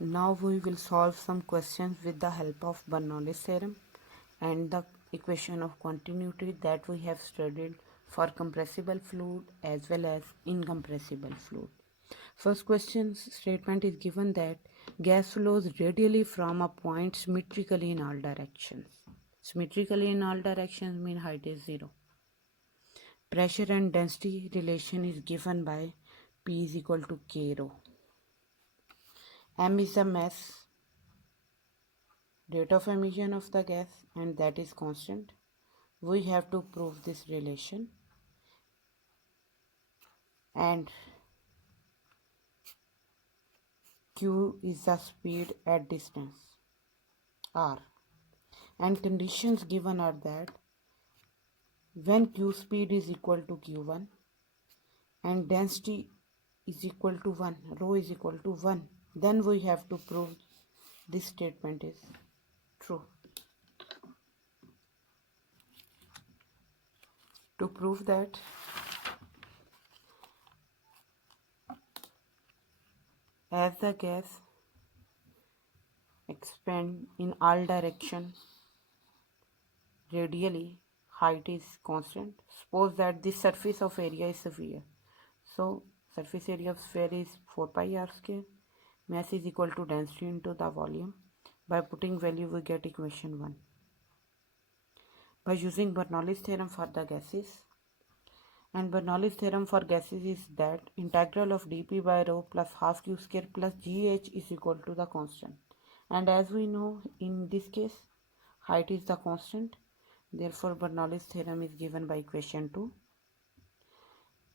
Now we will solve some questions with the help of Bernoulli's theorem and the equation of continuity that we have studied for compressible fluid as well as incompressible fluid. First question statement is given that gas flows radially from a point symmetrically in all directions. Symmetrically in all directions mean height is 0. Pressure and density relation is given by P is equal to K rho. M is the mass, rate of emission of the gas, and that is constant. We have to prove this relation, and Q is the speed at distance R, and conditions given are that when Q speed is equal to Q1 and density is equal to 1, rho is equal to 1, then we have to prove this statement is true. To prove that, as the gas expand in all directions radially, height is constant. Suppose that this surface of area is sphere. So surface area of sphere is 4 pi r square. Mass is equal to density into the volume. By putting value we get equation 1. By using Bernoulli's theorem for the gases, and Bernoulli's theorem for gases is that integral of dP by rho plus half q square plus gh is equal to the constant. And as we know, in this case height is the constant, therefore Bernoulli's theorem is given by equation 2.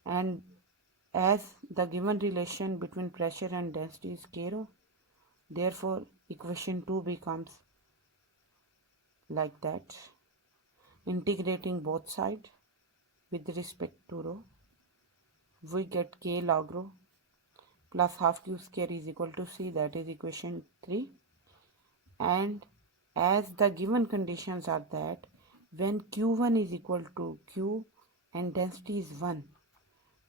And as the given relation between pressure and density is K rho, therefore equation 2 becomes like that. Integrating both sides with respect to rho, we get K log rho plus half q square is equal to C, that is equation 3. And as the given conditions are that when Q1 is equal to Q and density is 1,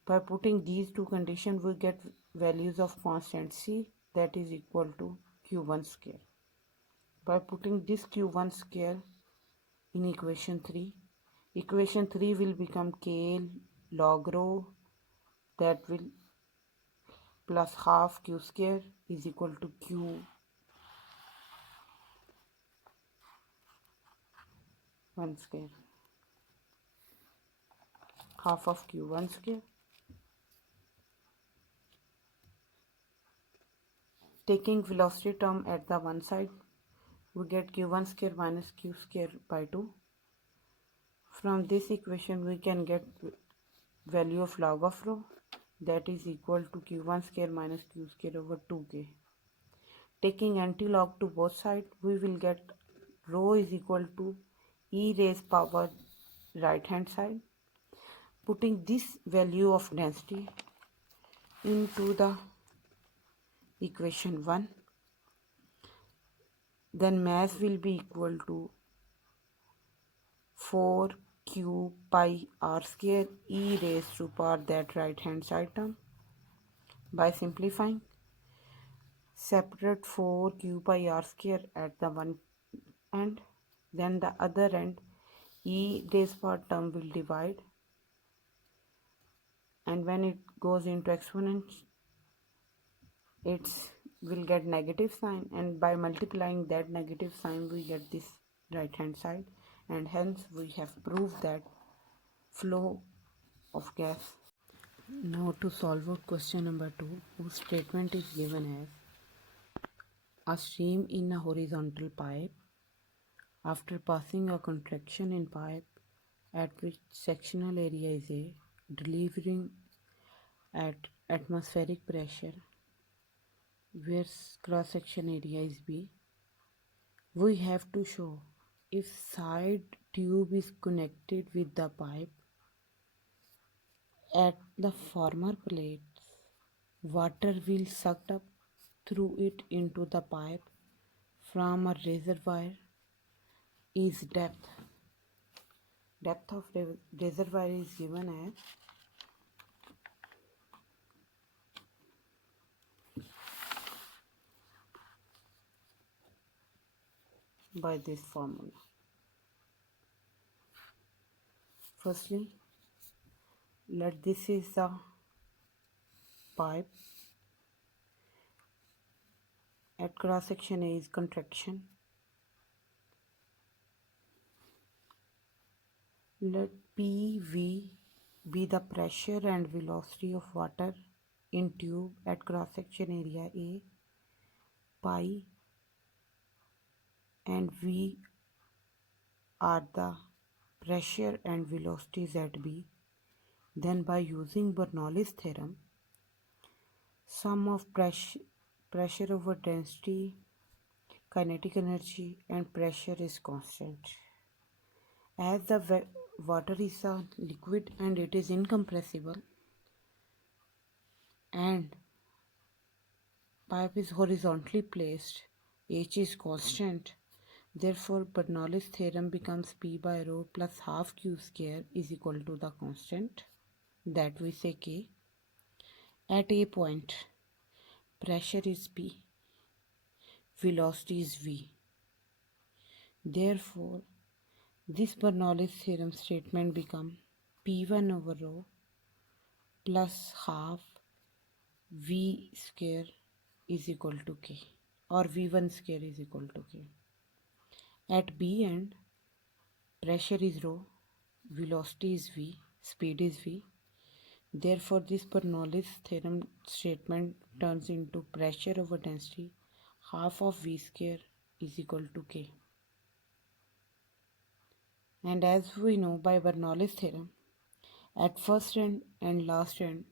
by putting these two conditions we get values of constant C, that is equal to Q1 square. By putting this Q1 square in equation 3, equation 3 will become K log rho, that will plus half q square is equal to Q1 square, half of Q1 square. Taking velocity term at the one side, we get Q1 square minus Q square by 2. From this equation we can get value of log of rho, that is equal to Q1 square minus Q square over 2K. Taking anti-log to both sides, we will get rho is equal to e raised power right hand side. Putting this value of density into the equation 1, then mass will be equal to 4q pi r square e raised to power that right hand side term. By simplifying, separate 4q pi r square at the one end, then the other end e raised power term will divide, and when it goes into exponent it will get negative sign, and by multiplying that negative sign we get this right hand side, and hence we have proved that flow of gas. Now to solve out question number 2, whose statement is given as a stream in a horizontal pipe after passing a contraction in pipe at which sectional area is A, delivering at atmospheric pressure where cross section area is B. We have to show if side tube is connected with the pipe at the former plates, water will sucked up through it into the pipe from a reservoir is depth. Depth of reservoir is given as by this formula. Firstly, let this is the pipe. At cross section A is contraction. Let PV be the pressure and velocity of water in tube at cross section area A, pi and V are the pressure and velocities at B. Then by using Bernoulli's theorem, sum of pressure over density, kinetic energy and pressure is constant. As the water is a liquid and it is incompressible and pipe is horizontally placed, H is constant. Therefore, Bernoulli's theorem becomes P by rho plus half Q square is equal to the constant that we say K. At a point, pressure is P, velocity is V. Therefore, this Bernoulli's theorem statement becomes P1 over rho plus half V square is equal to K, or V1 square is equal to K. At B end, pressure is rho, velocity is V, speed is V. Therefore, this Bernoulli's theorem statement turns into pressure over density half of V square is equal to K. And as we know by Bernoulli's theorem, at first end and last end,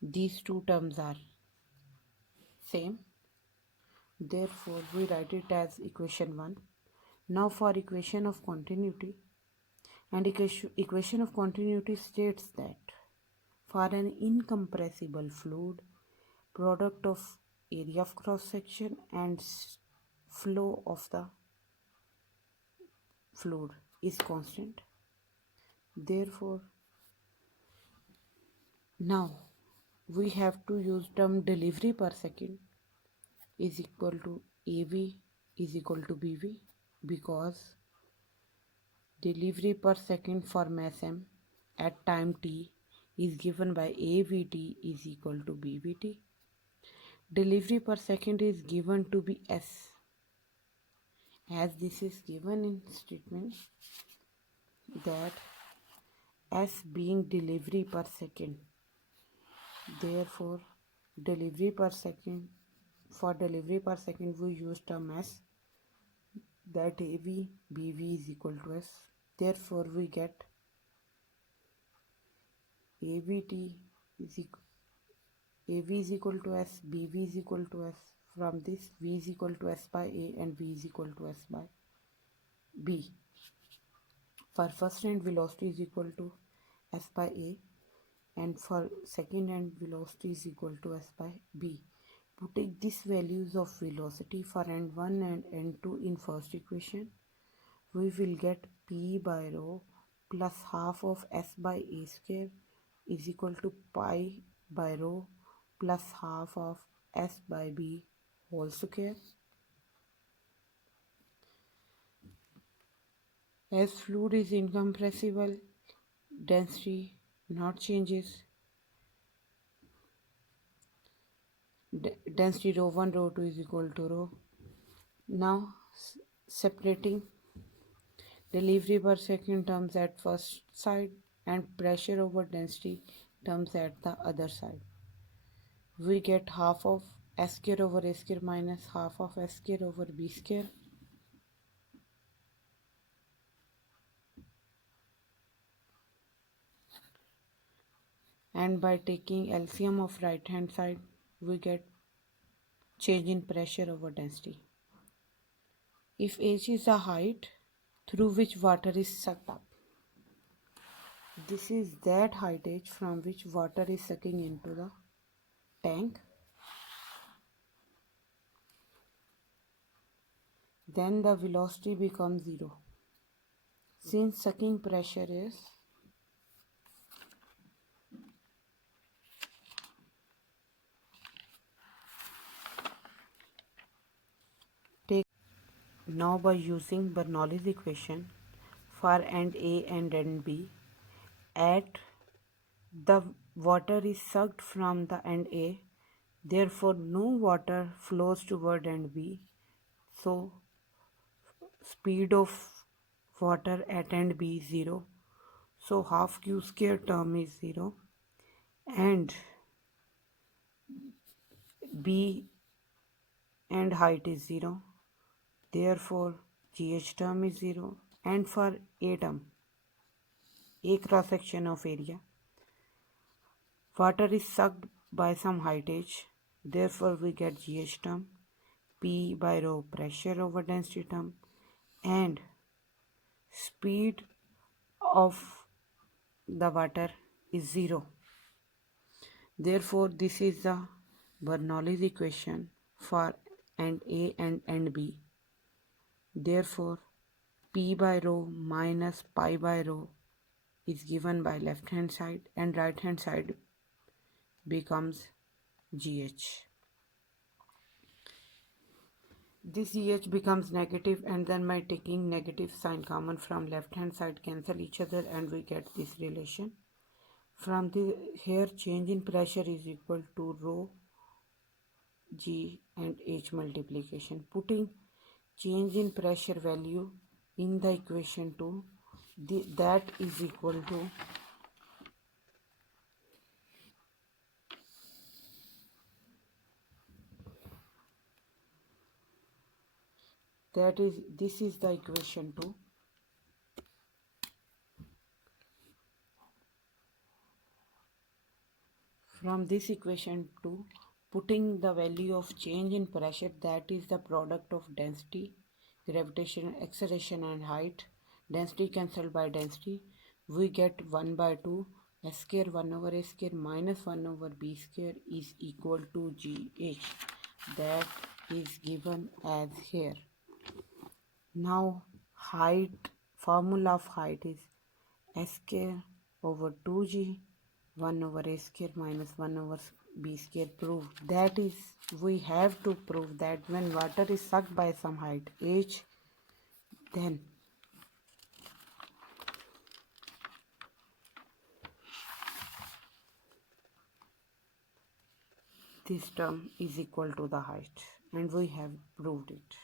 these two terms are same. Therefore, we write it as equation 1. Now for equation of continuity, and equation of continuity states that for an incompressible fluid, product of area of cross section and flow of the fluid is constant. Therefore, now we have to use term delivery per second is equal to AV is equal to BV, because delivery per second for mass M at time t is given by AVT is equal to BVT. Delivery per second is given to be S, as this is given in statement that S being delivery per second. Therefore, delivery per second, for delivery per second we use term S, that AV BV is equal to S. Therefore, we get AVT is equal AV is equal to S, BV is equal to S. From this, V is equal to S by A and V is equal to S by B. For first end, velocity is equal to S by A, and for second end, velocity is equal to S by B. Putting these values of velocity for end1 and end2 in first equation, we will get P by rho plus half of S by A square is equal to pi by rho plus half of S by B whole square. As fluid is incompressible, density not changes. Density rho 1 rho 2 is equal to rho. Now separating delivery per second terms at first side and pressure over density terms at the other side, we get half of S square over A square minus half of S square over B square. And by taking LCM of right hand side, we get change in pressure over density. If H is the height through which water is sucked up, this is that height H from which water is sucking into the tank, then the velocity becomes 0. Since sucking pressure is Now by using Bernoulli's equation for end A and end B, at the water is sucked from the end A, therefore no water flows toward end B, so speed of water at end B is 0, so half q square term is 0, and B and height is 0, therefore GH term is 0, and for A term, A cross section of area, water is sucked by some height h, therefore we get GH term, P by rho pressure over density term, and speed of the water is 0. Therefore this is the Bernoulli's equation for end A and end B. Therefore P by rho minus pi by rho is given by left hand side, and right hand side becomes GH. This GH becomes negative, and then by taking negative sign common from left hand side cancel each other, and we get this relation. From the here change in pressure is equal to rho G and H multiplication. Putting change in pressure value in the equation 2, that is equal to this is the equation 2. From this equation 2, putting the value of change in pressure, that is the product of density, gravitational acceleration and height, density cancelled by density, we get 1 by 2 s square 1 over a square minus 1 over b square is equal to GH. That is given as here. Now height, formula of height is s square over 2g 1 over a square minus 1 over b square. Proved. That is, we have to prove that when water is sucked by some height h, then this term is equal to the height, and we have proved it.